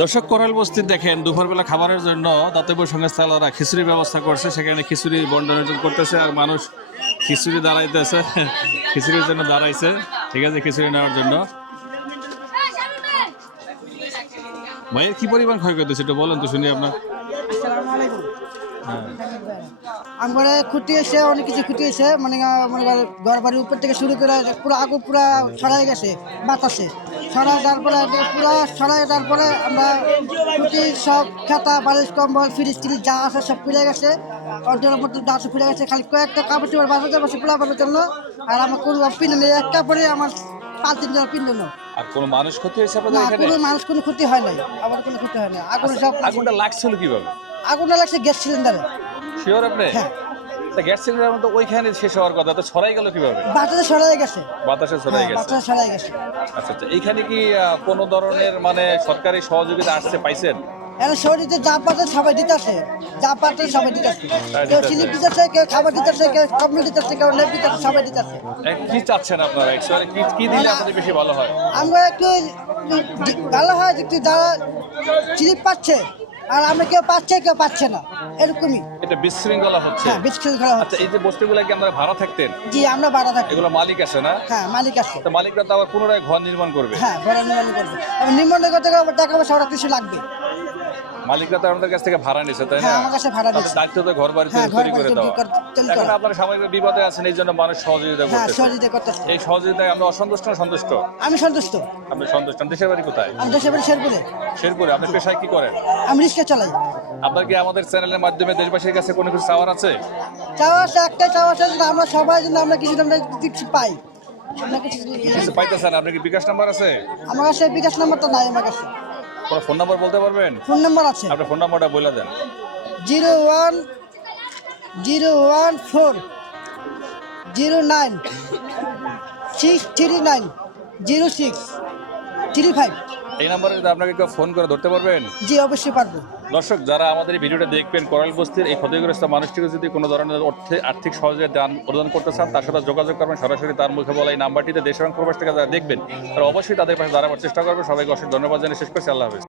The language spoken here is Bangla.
দর্শক, কোরাল বস্তির দেখেন দুপুরবেলা খাবারের জন্য দাতব্য সংস্থারা খিচুড়ির ব্যবস্থা করছে। সেখানে খিচুড়ি বন্টন করতেছে আর মানুষ খিচুড়ি দাঁড়াইতেছে, খিচুড়ির জন্য দাঁড়াইছে। ঠিক আছে, খিচুড়ি নেওয়ার জন্য। ভাইয়ের কি পরিমাণ ক্ষয়ক্ষতি সেটা বলেন তো শুনি আপনার। আমার খুঁটি এসে অনেক কিছু খুঁটি এসে মানে ঘর বাড়ির উপর থেকে শুরু করে পুরো আগুন পুরো ছড়াই গেছে বাতাসে ছড়াই, তারপরে পুরো ছড়াই, তারপরে আমরা খুঁটি সব খাতা বালিশ কম্বল ফ্রিজ ট্রিজ যা আছে সব ফিরে গেছে, অর্ধের মধ্যে ডাস ফিরে গেছে। খালি কয়েকটা কাপড় চোপড় বাঁচাতে বসে পোলা বানার জন্য। আর আমার কোনো পিন্ড নেই, এক কাপড়ে আমার 5-3 জন পিন্ড নেই। আর কোনো মানুষ ক্ষতি হয়েছে আপনাদের না, এখানে? কোনো মানুষ কোনো ক্ষতি হয় নাই, আমার কোনো ক্ষতি হয় না। আগুন সব আগুনটা লাগছিল কিভাবে? আগুনটা লাগছে গ্যাস সিলিন্ডারে। শিওর আপনি? হ্যাঁ, গ্যাস সিলিন্ডার মতো ওইখানে শেষ হওয়ার কথা, তো ছড়াই গেল কিভাবে? বাতাসে ছড়াই গেছে। বাতাসে ছড়াই গেছে। বাতাসে ছড়াই গেছে। আচ্ছা আচ্ছা, এইখানে কি কোনো ধরনের মানে সরকারি সহযোগিতা আসছে, পাইছেন? এখন শরীরে যা পাচ্ছে সবাই দিতেছে, যা পাচ্ছে সবাই দিতেছে। কেউ স্লিপ দিতেছে, কেউ খাবার দিতেছে, কেউ কম্বল দিতেছে, কেউ লেপ দিতেছে, সবাই দিতেছে। কি চাচ্ছেন আপনারা অ্যাকচুয়ালি, কি দিলে আপনাদের বেশি ভালো হয়? আমরা একটু ভালো হয় একটু যারা স্লিপ পাচ্ছে, আর আমরা কেউ পাচ্ছে কেউ পাচ্ছে না, এরকমই। এটা বিশৃঙ্খলা হচ্ছে। হ্যাঁ, বিশৃঙ্খলা আচ্ছা, হচ্ছে। এই যে বস্তিগুলো কি আমরা ভাড়া থাকতেন? জি, আমরা ভাড়া থাকি। এগুলো মালিক আছে না? হ্যাঁ, মালিক আছে। তো মালিকরা তো আবার পুনরায় ঘর নির্মাণ করবে। হ্যাঁ, ভাড়া নির্মাণ করবে। এবং নির্মাণ করতে গেলে আবার টাকা পয়সা ওরা কিছু লাগবে। মালিকরা তো আমাদের কাছ থেকে ভাড়া নিছে, তাই না? হ্যাঁ, আমার কাছে ভাড়া তাদের নিচ্ছে। দায়িত্ব তো ঘর বাড়ি হ্যাঁ, ঘর তৈরি বাড়ি করে তৈরি দেওয়া। তৈরি এখন করা। আপনারা সাময়িক বিপদে আছেন, এই জন্য মানুষ সহযোগিতা হ্যাঁ, করতেছে। সহযোগিতা করতেছে। এই সহযোগিতায় আমরা অসন্তুষ্ট না সন্তুষ্ট? আমি সন্তুষ্ট। আপনি সন্তুষ্ট? দেশের বাড়ি কোথায়? আমি দেশের বাড়ি শেরপুরে। শেরপুরে। আপনি পেশায় কি করেন? আমি রিক্সা চালাই। আপনার কি আমাদের চ্যানেলের মাধ্যমে দেশবাসীর কাছে কোনো কিছু চাওয়ার আছে? চাওয়া আছে, একটাই চাওয়া আছে যে আমরা সবাই যেন আমরা কিছু কিছু পাই। আমরা কিছু পাইতেছেন? আপনার কি বিকাশ নাম্বার আছে? আমার কাছে বিকাশ নাম্বারটা নাই আমার কাছে। কোনো ফোন নাম্বার বলতে পারবেন? ফোন নাম্বার আছে আপনার ফোন নাম্বারটা বলে দেন। 01409639065। এই নাম্বারে যদি আপনাকে কেউ ফোন করে ধরতে পারবেন? জি, অবশ্যই পারবো। দর্শক, যারা আমাদের এই ভিডিওটা দেখবেন, কোরাল বস্তির এই ক্ষতিগ্রস্ত মানুষটিকে যদি কোনো ধরনের আর্থিক সহযোগিতা প্রদান করতে চান, তার সাথে যোগাযোগ করবেন সরাসরি তার মুখে বলা এই নাম্বারটিতে। দেশ এবং প্রবাস থেকে যারা দেখবেন তারা অবশ্যই তাদের পাশে দাঁড়াবার চেষ্টা করবে। সবাইকে অশেষ ধন্যবাদ জানিয়ে শেষ করছি। আল্লাহ হাফেজ।